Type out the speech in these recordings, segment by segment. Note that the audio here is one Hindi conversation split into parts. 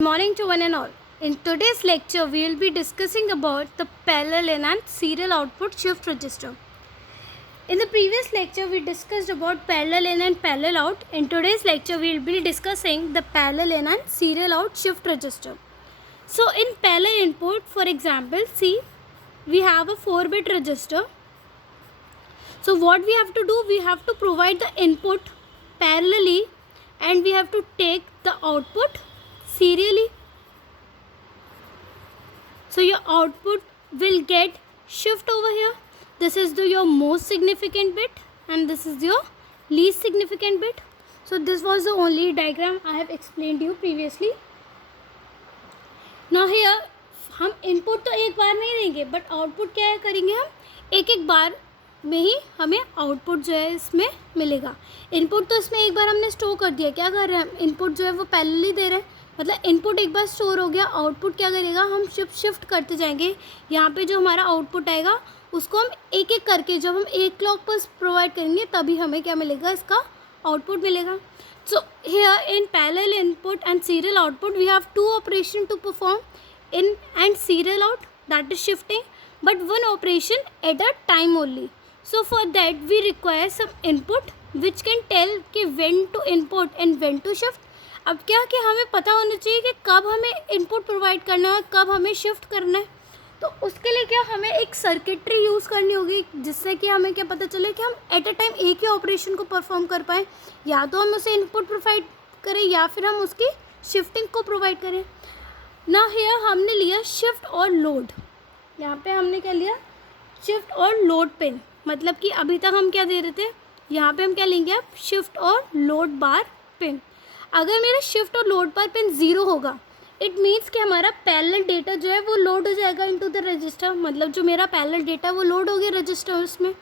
Good morning to one and all. In today's lecture, we will be discussing about the parallel in and serial output shift register. In the previous lecture, we discussed about parallel in and parallel out. In today's lecture, we will be discussing the parallel in and serial out shift register. So in parallel input, for example, see, we have a 4-bit register. So what we have to do, we have to provide the input parallelly and we have to take the output serially. So your output will get shift over here. This is your most significant bit and this is your least significant bit. So this was the only diagram I have explained you previously. Now here हम इनपुट तो एक बार नहीं देंगे बट आउटपुट क्या है करेंगे हम एक बार में ही हमें आउटपुट जो है इसमें मिलेगा. इनपुट तो इसमें एक बार हमने स्टोर कर दिया. क्या कर रहे हैं हम इनपुट जो है वो पैरेलली दे रहे हैं. मतलब इनपुट एक बार स्टोर हो गया. आउटपुट क्या करेगा हम शिफ्ट करते जाएंगे. यहाँ पे जो हमारा आउटपुट आएगा उसको हम एक एक करके जब हम एक क्लॉक पर प्रोवाइड करेंगे तभी हमें क्या मिलेगा इसका आउटपुट मिलेगा. So here in parallel input and serial output we have 2 operation to perform in and serial out, that is shifting, but one operation at a time only. So for that we require some input which can tell कि when to input and when to shift. अब क्या कि हमें पता होना चाहिए कि कब हमें इनपुट प्रोवाइड करना है कब हमें शिफ्ट करना है. तो उसके लिए क्या हमें एक सर्किटरी यूज़ करनी होगी जिससे कि हमें क्या पता चले कि हम एट अ टाइम एक ही ऑपरेशन को परफॉर्म कर पाएँ. या तो हम उसे इनपुट प्रोवाइड करें या फिर हम उसकी शिफ्टिंग को प्रोवाइड करें. ना हियर हमने लिया शिफ्ट और लोड. यहाँ पे हमने क्या लिया शिफ्ट और लोड पिन. मतलब कि अभी तक हम क्या दे रहे थे यहाँ पे हम क्या लेंगे अब शिफ्ट और लोड बार पिन. अगर मेरा शिफ्ट और लोड बार पिन 0 होगा इट मीन्स कि हमारा पैरेलल डेटा जो है वो लोड हो जाएगा इनटू द रजिस्टर. मतलब जो मेरा पैरेलल डेटा वो लोड हो गया रजिस्टर उसमें.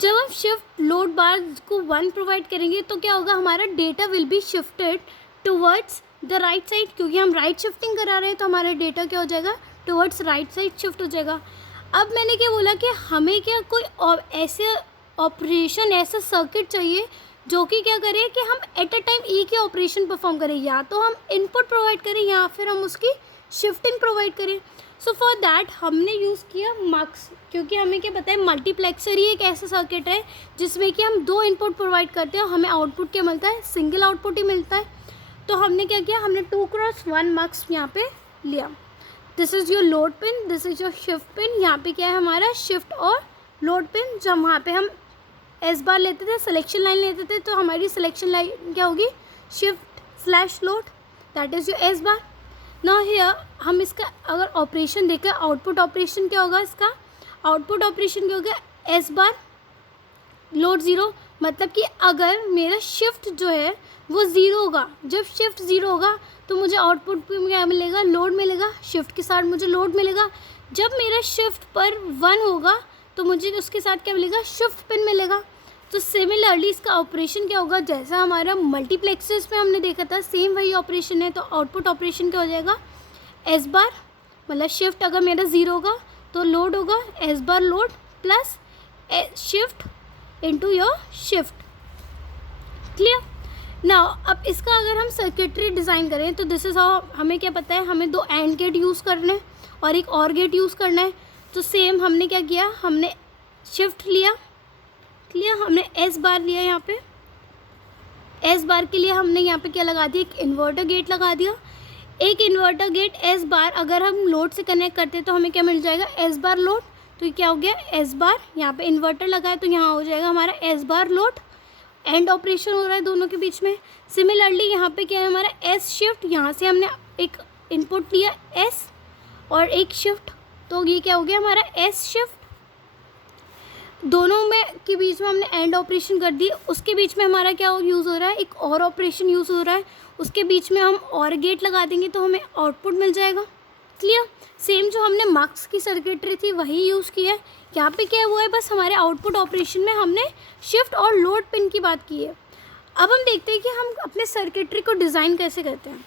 जब हम शिफ्ट लोड बार को 1 प्रोवाइड करेंगे तो क्या होगा हमारा data will be shifted towards the right side. क्योंकि हम राइट शिफ्टिंग करा रहे हैं तो हमारा डेटा क्या हो जाएगा टुवर्ड्स राइट साइड शिफ्ट हो जाएगा. अब मैंने क्या बोला कि हमें क्या कोई ऐसे ऑपरेशन ऐसा सर्किट चाहिए जो कि क्या करे कि हम एट अ टाइम एक ही ऑपरेशन परफॉर्म करें. या तो हम इनपुट प्रोवाइड करें या फिर हम उसकी शिफ्टिंग प्रोवाइड करें. सो फॉर दैट हमने यूज़ किया मक्स. क्योंकि हमें क्या पता है मल्टीप्लेक्सर ही एक ऐसा सर्किट है जिसमें कि हम 2 इनपुट प्रोवाइड करते हैं हमें आउटपुट क्या मिलता है सिंगल आउटपुट ही मिलता है. तो हमने क्या किया हमने 2x1 मक्स यहाँ पे लिया. This is your load pin this is your shift pin. यहाँ पे क्या है हमारा शिफ्ट और लोड पिन. जब वहाँ पे हम एस बार लेते थे सिलेक्शन लाइन लेते थे तो हमारी सिलेक्शन लाइन क्या होगी शिफ्ट/लोड that is your S bar. ना हियर हम इसका अगर ऑपरेशन देखें आउटपुट ऑपरेशन क्या होगा इसका आउटपुट ऑपरेशन क्या होगा एस बार लोड 0. मतलब कि अगर मेरा शिफ्ट जो है वो 0 होगा. जब शिफ्ट 0 होगा तो मुझे आउटपुट पे क्या मिलेगा लोड मिलेगा. शिफ्ट के साथ मुझे लोड मिलेगा. जब मेरा शिफ्ट पर 1 होगा तो मुझे उसके साथ क्या मिलेगा शिफ्ट पिन मिलेगा. तो सिमिलरली इसका ऑपरेशन क्या होगा जैसा हमारा मल्टीप्लेक्सर्स में हमने देखा था सेम वही ऑपरेशन है. तो आउटपुट ऑपरेशन क्या हो जाएगा एस बार. मतलब शिफ्ट अगर मेरा 0 होगा तो लोड होगा S bar load plus shift into your shift. Clear. Now अब इसका अगर हम सर्किटरी डिज़ाइन करें तो दिस इज़ हाउ. हमें क्या पता है हमें 2 एंड गेट यूज़ करना है और एक और गेट यूज़ करना है. तो सेम हमने क्या किया हमने शिफ्ट लिया. क्लियर. हमने एस बार लिया. यहाँ पे एस बार के लिए हमने यहाँ पे क्या लगा दिया एक इन्वर्टर गेट लगा दिया. एक इन्वर्टर गेट एस बार अगर हम लोड से कनेक्ट करते हैं तो हमें क्या मिल जाएगा एस बार लोड. तो ये क्या हो गया एस बार. यहाँ पे इन्वर्टर लगा है तो यहाँ हो जाएगा हमारा S bar load. And operation हो रहा है दोनों के बीच में. सिमिलरली यहाँ पे क्या है हमारा एस शिफ्ट. यहाँ से हमने एक इनपुट लिया एस और एक शिफ्ट तो ये क्या हो गया हमारा एस शिफ्ट. दोनों में के बीच में हमने एंड ऑपरेशन कर दी. उसके बीच में हमारा क्या यूज़ हो रहा है एक और ऑपरेशन यूज़ हो रहा है. उसके बीच में हम और गेट लगा देंगे तो हमें आउटपुट मिल जाएगा. क्लियर. सेम जो हमने मक्स की सर्किटरी थी वही यूज़ की है. यहाँ पे क्या हुआ है बस हमारे आउटपुट ऑपरेशन में हमने शिफ्ट और लोड पिन की बात की है. अब हम देखते हैं कि हम अपने सर्किटरी को डिज़ाइन कैसे करते हैं.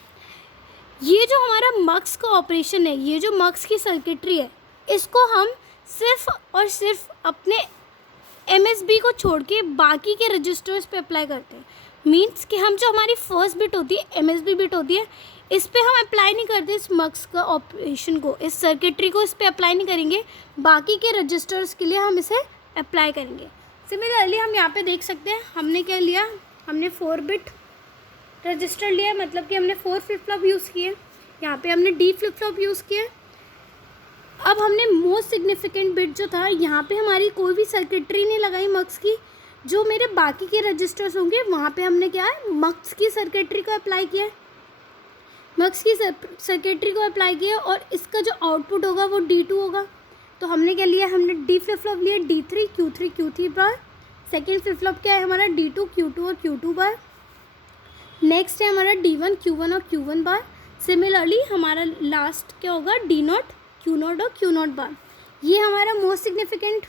ये जो हमारा मक्स का ऑपरेशन है ये जो मक्स की सर्किटरी है इसको हम सिर्फ और सिर्फ अपने MSB को छोड़ के बाकी के रजिस्टर्स पे अप्लाई करते हैं. मीन्स कि हम जो हमारी फर्स्ट बिट होती है MSB बिट होती है इस पे हम अप्लाई नहीं करते इस मक्स का ऑपरेशन को, इस सर्किटरी को इस पे अप्लाई नहीं करेंगे, बाकी के रजिस्टर्स के लिए हम इसे अप्लाई करेंगे। सिमिलरली हम यहाँ पे देख सकते हैं हमने क्या लिया, हमने 4 बिट रजिस्टर लिया, मतलब कि हमने 4 फ्लिप फ्लॉप यूज़ किए, यहाँ पे हमने डी फ्लिप फ्लॉप यूज़ किए। अब हमने मोस्ट सिग्निफिकेंट बिट जो था, यहाँ पे हमारी कोई भी सर्किटरी नहीं लगाई मक्स की, जो मेरे बाकी के रजिस्टर्स होंगे वहाँ पे हमने क्या है, मक्स की सर्किटरी को अप्लाई किया है, मक्स की सर्किटरी को अप्लाई किया, और इसका जो आउटपुट होगा वो D2 होगा। तो हमने क्या लिया, हमने डी फ्लिप फ्लॉप लिया, D3 Q3 बार। सेकेंड फ्लिप फ्लॉप क्या है हमारा, D2 Q2 और Q2 बार। नेक्स्ट है हमारा D1 Q1 और Q1 बार। सिमिलरली हमारा लास्ट क्या होगा, D0 Q0 और Q0 बार। ये हमारा मोस्ट सिग्निफिकेंट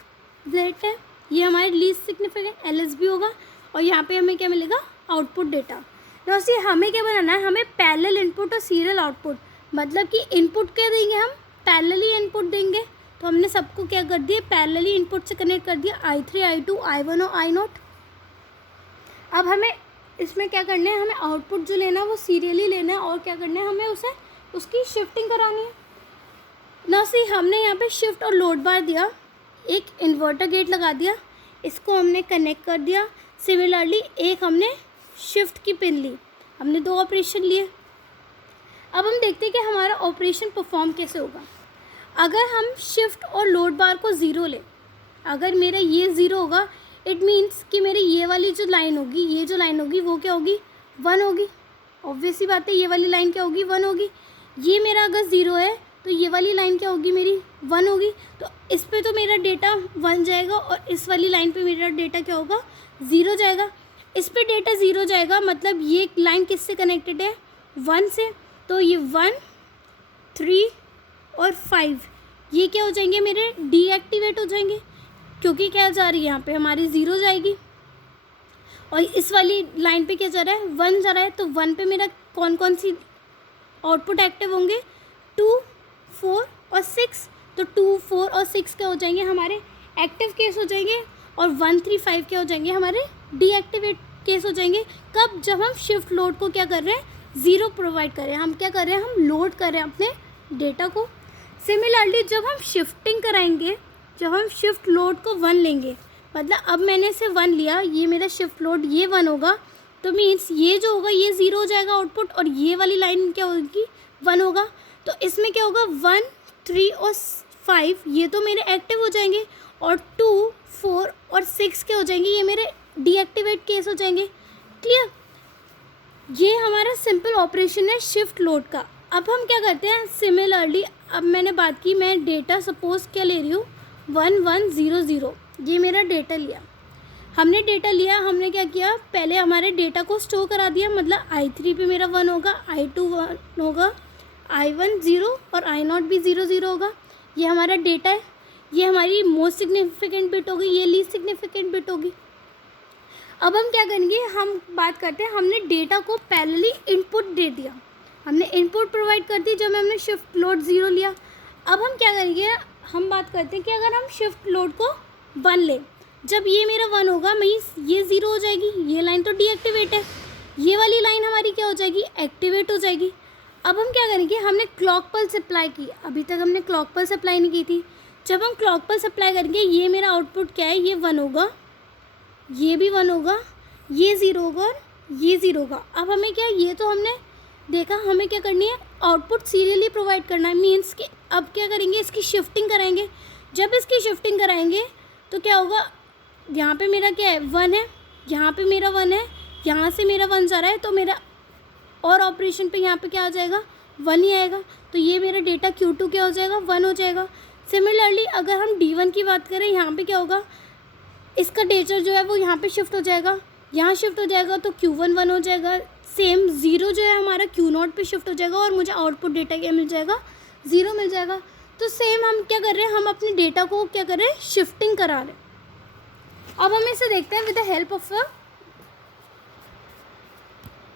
बिट है, ये हमारे लीस्ट सिग्निफिकेंट LSB होगा, और यहाँ पे हमें क्या मिलेगा, आउटपुट डेटा। तो ऐसे हमें क्या बनाना है, हमें पैरेलल इनपुट और सीरियल आउटपुट, मतलब कि इनपुट क्या देंगे हम, पैरेलली इनपुट देंगे। तो हमने सबको क्या कर दिया, पैरेलली इनपुट से कनेक्ट कर दिया, I3 I2 I1 और I0। अब हमें इसमें क्या करना है, हमें आउटपुट जो लेना है वो सीरियली लेना है, और क्या करना है, हमें उसे उसकी शिफ्टिंग करानी है ना। सी हमने यहाँ पे शिफ्ट और लोड बार दिया, एक इन्वर्टर गेट लगा दिया, इसको हमने कनेक्ट कर दिया। सिमिलरली एक हमने शिफ्ट की पिन ली, हमने 2 ऑपरेशन लिए। अब हम देखते हैं कि हमारा ऑपरेशन परफॉर्म कैसे होगा। अगर हम शिफ्ट और लोड बार को 0 लें, अगर मेरा ये 0 होगा, इट मीन्स कि मेरी ये वाली जो लाइन होगी, ये जो लाइन होगी वो क्या होगी, 1 होगी। ऑब्वियसली बात है, ये वाली लाइन क्या होगी, 1 होगी। ये मेरा अगर 0 है तो ये वाली लाइन क्या होगी, मेरी 1 होगी। तो इस पे तो मेरा डेटा 1 जाएगा, और इस वाली लाइन पे मेरा डेटा क्या होगा, 0 जाएगा। इस पे डेटा 0 जाएगा, मतलब ये लाइन किससे कनेक्टेड है, 1 से। तो ये 1 3 और 5 ये क्या हो जाएंगे, मेरे डीएक्टिवेट हो जाएंगे, क्योंकि क्या जा रही है यहाँ पे हमारी 0 जाएगी, और इस वाली लाइन पे क्या जा रहा है, 1 जा रहा है। तो 1 पे मेरा कौन कौन सी आउटपुट एक्टिव होंगे, 2 4 और 6। तो 2 4 और 6 क्या हो जाएंगे, हमारे एक्टिव केस हो जाएंगे, और 1 3 5 क्या हो जाएंगे, हमारे डीएक्टिवेट केस हो जाएंगे। कब, जब हम शिफ्ट लोड को क्या कर रहे हैं, 0 प्रोवाइड कर रहे हैं, हम क्या कर रहे हैं, हम लोड कर रहे हैं अपने डेटा को। सिमिलरली जब हम शिफ्टिंग कराएंगे, जब हम शिफ्ट लोड को 1 लेंगे, मतलब अब मैंने इसे 1 लिया, ये मेरा शिफ्ट लोड ये 1 होगा, तो मीन्स ये जो होगा ये 0 हो जाएगा आउटपुट, और ये वाली लाइन क्या होगी, 1 होगा। तो इसमें क्या होगा, 1 3 और 5 ये तो मेरे एक्टिव हो जाएंगे, और 2 4 और 6 क्या हो जाएंगे, ये मेरे डीएक्टिवेट केस हो जाएंगे। क्लियर, ये हमारा सिंपल ऑपरेशन है शिफ्ट लोड का। अब हम क्या करते हैं, सिमिलरली अब मैंने बात की, मैं डेटा सपोज क्या ले रही हूँ, 1 1 0 0, ये मेरा डेटा लिया, हमने डेटा लिया, हमने क्या किया, पहले हमारे डेटा को स्टोर करा दिया, मतलब I3 पे मेरा 1 होगा, I2 1 होगा, I1 0 और I0 भी 0 0 होगा। ये हमारा डेटा है, ये हमारी मोस्ट सिग्निफिकेंट बिट होगी, ये लीस्ट सिग्निफिकेंट बिट होगी। अब हम क्या करेंगे, हम बात करते हैं, हमने डेटा को पैरेलली इनपुट दे दिया, हमने इनपुट प्रोवाइड कर दी जब हमने शिफ्ट लोड 0 लिया। अब हम क्या करेंगे, हम बात करते हैं कि अगर हम शिफ्ट लोड को 1 लें, जब ये मेरा 1 होगा, मीन्स ये 0 हो जाएगी, ये लाइन तो डीएक्टिवेट है, ये वाली लाइन हमारी क्या हो जाएगी, एक्टिवेट हो जाएगी। अब हम क्या करेंगे, हमने क्लॉक पल्स अप्लाई की, अभी तक हमने क्लॉक पल्स अप्लाई नहीं की थी। जब हम क्लॉक पल्स अप्लाई करेंगे, ये मेरा आउटपुट क्या है, ये 1 होगा, ये भी 1 होगा, ये 0 होगा और ये 0 होगा। अब हमें क्या, ये तो हमने देखा, हमें क्या करनी है, आउटपुट सीरियली प्रोवाइड करना है, मीन्स कि अब क्या करेंगे, इसकी शिफ्टिंग कराएंगे। जब इसकी शिफ्टिंग कराएंगे तो क्या होगा, यहाँ पे मेरा क्या है, 1 है, यहाँ पे मेरा 1 है, यहाँ से मेरा 1 जा रहा है, तो मेरा और ऑपरेशन पे यहाँ पे क्या आ जाएगा, 1 ही आएगा। तो ये मेरा डेटा Q2 क्या हो जाएगा, 1 हो जाएगा। सिमिलरली अगर हम D1 की बात करें, यहाँ पे क्या होगा, इसका डेटा जो है वो यहाँ पे शिफ्ट हो जाएगा, यहाँ शिफ्ट हो जाएगा, तो Q1 1 हो जाएगा। सेम 0 जो है हमारा Q0 पे शिफ्ट हो जाएगा, और मुझे आउटपुट डेटा क्या मिल जाएगा, 0 मिल जाएगा। तो सेम हम क्या कर रहे हैं, हम अपने डेटा को क्या कर रहे हैं, शिफ्टिंग करा रहे हैं। अब हम इसे देखते हैं with the help of a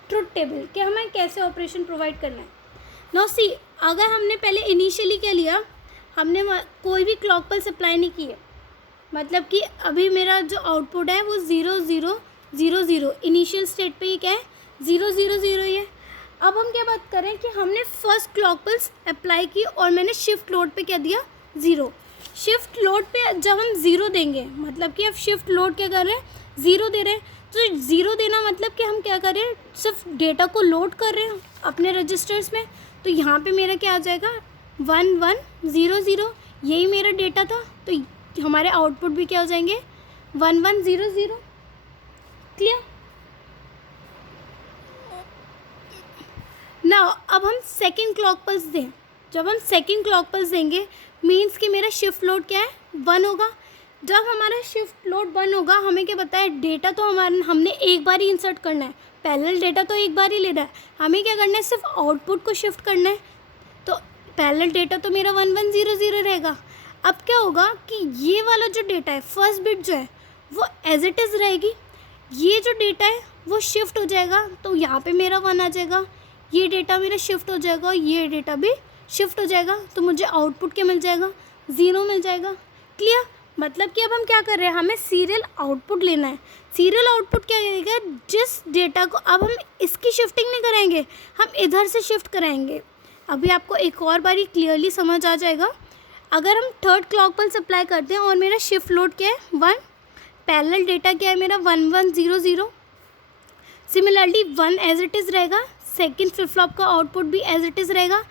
truth table कि हमें कैसे ऑपरेशन प्रोवाइड करना है। नाउ सी, अगर हमने पहले इनिशियली क्या लिया, हमने कोई भी क्लॉक पल्स अप्लाई नहीं किए, मतलब कि अभी मेरा जो आउटपुट है वो 0 0 0 0, इनिशियल स्टेट पे ये क्या है, 0 0 0 ही है। अब हम क्या बात कर रहे हैं कि हमने फर्स्ट क्लॉक पल्स अप्लाई की और मैंने शिफ्ट लोड पे क्या दिया, 0। शिफ्ट लोड पे जब हम 0 देंगे, मतलब कि अब शिफ्ट लोड क्या कर रहे हैं, 0 दे रहे हैं। तो 0 देना मतलब कि हम क्या कर रहे हैं, सिर्फ डेटा को लोड कर रहे हैं अपने रजिस्टर्स में। तो यहाँ पे मेरा क्या आ जाएगा, 1 1 0 0, यही मेरा डेटा था। तो हमारे आउटपुट भी क्या हो जाएंगे, 1 1 0 0। क्लियर ना। अब हम सेकेंड क्लॉक पल्स दें। जब हम सेकेंड क्लॉक पल्स देंगे मीन्स कि मेरा शिफ्ट लोड क्या है, 1 होगा। जब हमारा शिफ्ट लोड 1 होगा, हमें क्या पता है, डेटा तो हमने एक बार ही इंसर्ट करना है, पैरेलल डेटा तो एक बार ही लेना है। हमें क्या करना है, सिर्फ आउटपुट को शिफ्ट करना है। तो पैरेलल डेटा तो मेरा 1 1 0 0 रहेगा। अब क्या होगा कि ये वाला जो डेटा है, फर्स्ट बिट जो है वो एज इट इज़ रहेगी, ये जो डेटा है वो शिफ्ट हो जाएगा। तो यहाँ पे मेरा 1 आ जाएगा, ये डेटा मेरा शिफ्ट हो जाएगा और ये डेटा भी शिफ्ट हो जाएगा। तो मुझे आउटपुट क्या मिल जाएगा, 0 मिल जाएगा। क्लियर, मतलब कि अब हम क्या कर रहे हैं, हमें सीरियल आउटपुट लेना है। सीरियल आउटपुट क्या करेगा, जिस डेटा को अब हम इसकी शिफ्टिंग नहीं कराएंगे, हम इधर से शिफ्ट कराएंगे। अभी आपको एक और बारी क्लियरली समझ आ जाएगा। अगर हम थर्ड क्लॉक पल्स अप्लाई करते हैं और मेरा शिफ्ट लोड क्या है, 1, पैरेलल डेटा क्या है मेरा 1 1 0 0। सिमिलरली 1 एज इट इज़ रहेगा, सेकेंड फ्लिप फ्लॉप का आउटपुट भी एज इट इज़ रहेगा।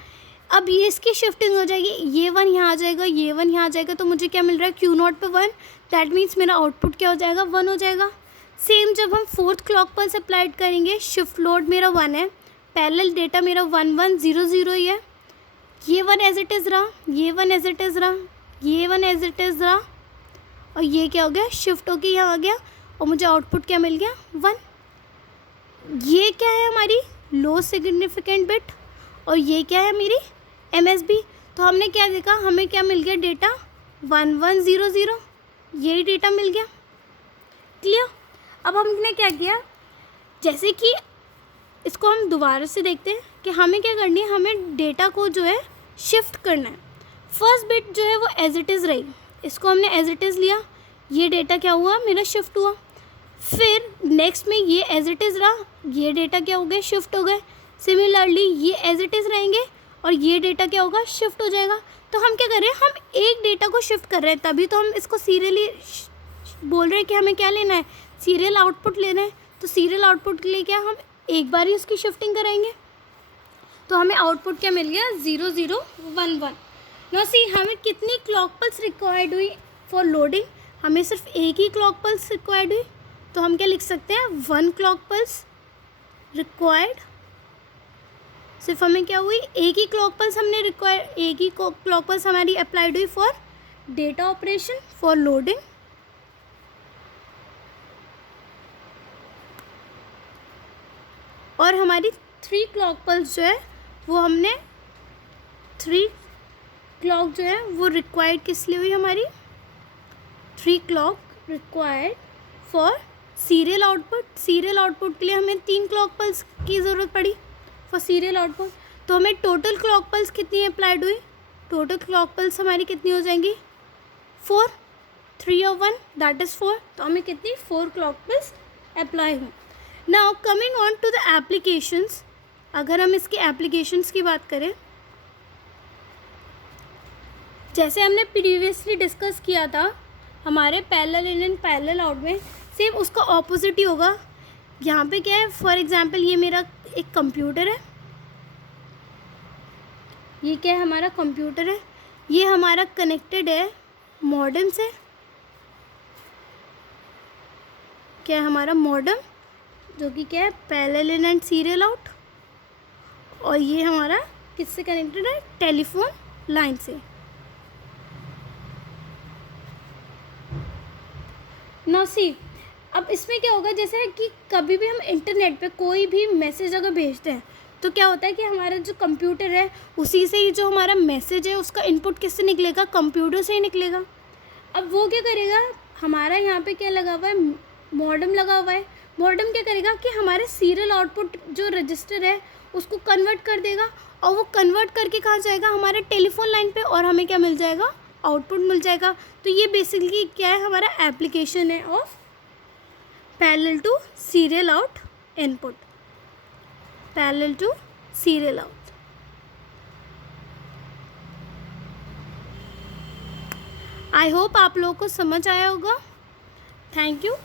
अब ये इसकी शिफ्टिंग हो जाएगी, ये 1 यहाँ आ जाएगा, ये 1 यहाँ आ जाएगा। तो मुझे क्या मिल रहा है, Q0 पे 1, दैट मीन्स मेरा आउटपुट क्या हो जाएगा, 1 हो जाएगा। सेम जब हम फोर्थ क्लॉक पल्स अप्लाइड करेंगे, शिफ्ट लोड मेरा 1 है, पैरेलल डेटा मेरा 1 1 0 0 ही है। ये 1 एज इट इज़ रहा, ये 1 एज इट इज़ रहा, ये 1 एज इट इज़ रहा, और ये क्या हो गया, शिफ्ट होके यहाँ आ गया और मुझे आउटपुट क्या मिल गया, 1। ये क्या है, हमारी लो सिग्निफिकेंट बिट, और ये क्या है मेरी MSB। तो हमने क्या देखा, हमें क्या मिल गया, डेटा 1 1 0 0, यही डेटा मिल गया। क्लियर। अब हमने क्या किया, जैसे कि इसको हम दोबारा से देखते हैं कि हमें क्या करनी है, हमें डेटा को जो है शिफ्ट करना है। फर्स्ट बिट जो है वो एज इट इज़ रही, इसको हमने एज इट इज़ लिया, ये डेटा क्या हुआ, मेरा शिफ्ट हुआ। फिर नेक्स्ट में ये एज इट इज़ रहा, ये डेटा क्या हो गए, शिफ्ट हो गए। सिमिलरली ये एज इट इज़ रहेंगे और ये डेटा क्या होगा, शिफ्ट हो जाएगा। तो हम क्या कर रहे हैं, हम एक डेटा को शिफ्ट कर रहे हैं, तभी तो हम इसको सीरियली बोल रहे हैं कि हमें क्या लेना है, सीरियल आउटपुट लेना है। तो सीरियल आउटपुट के लिए क्या, हम एक बार ही उसकी शिफ्टिंग कराएंगे। तो हमें आउटपुट क्या मिल गया, 0 0 1 1। नो सी, हमें कितनी क्लॉक पल्स रिक्वायर्ड हुई फॉर लोडिंग, हमें सिर्फ एक ही क्लॉक पल्स रिक्वायर्ड हुई। तो हम क्या लिख सकते हैं, 1 क्लॉक पल्स रिक्वायर्ड। सिर्फ हमें क्या हुई, एक ही क्लॉक पल्स हमने रिक्वायर, एक ही क्लॉक पल्स हमारी अप्लाइड हुई for data operation, for loading. और हमारी 3 क्लॉक पल्स जो है वो हमने 3 क्लॉक जो है वो रिक्वायर्ड किस लिए हुई, हमारी 3 clock required for serial output. Serial output के लिए हमें 3 क्लॉक पल्स की ज़रूरत पड़ी फॉर सीरियल आउटपुट। तो हमें टोटल क्लॉक पल्स कितनी अप्लाइड हुई, टोटल क्लॉक पल्स हमारी कितनी हो जाएंगी, 4, 3 और 1 दैट इज़ 4। तो हमें कितनी, 4 क्लॉक पल्स अप्लाई हुई। Now coming on to the applications, अगर हम इसके एप्लीकेशंस की बात करें, जैसे हमने प्रीवियसली डिस्कस किया था हमारे parallel in and parallel out में, सेम उसका ऑपोजिट ही होगा। यहाँ पे क्या है, फॉर एग्जांपल ये मेरा एक कंप्यूटर है, ये क्या है, हमारा कंप्यूटर है, ये हमारा कनेक्टेड है मॉडेम से, क्या है हमारा मॉडेम, जो कि क्या है, parallel in and serial out. और ये हमारा किससे कनेक्टेड है, टेलीफोन लाइन से। नाउ सी, अब इसमें क्या होगा, जैसे कि कभी भी हम इंटरनेट पे कोई भी मैसेज अगर भेजते हैं तो क्या होता है कि हमारा जो कंप्यूटर है उसी से ही जो हमारा मैसेज है उसका इनपुट किससे निकलेगा, कंप्यूटर से ही निकलेगा। अब वो क्या करेगा, हमारा यहाँ पे क्या लगा हुआ है, मॉडेम लगा हुआ है। मॉडेम क्या करेगा कि हमारे सीरियल आउटपुट जो रजिस्टर है उसको कन्वर्ट कर देगा, और वो कन्वर्ट करके कहाँ जाएगा, हमारे टेलीफोन लाइन पे, और हमें क्या मिल जाएगा, आउटपुट मिल जाएगा। तो ये बेसिकली क्या है, हमारा एप्लीकेशन है of parallel to serial out input, parallel to serial out. I hope आप लोगों को समझ आया होगा। Thank you.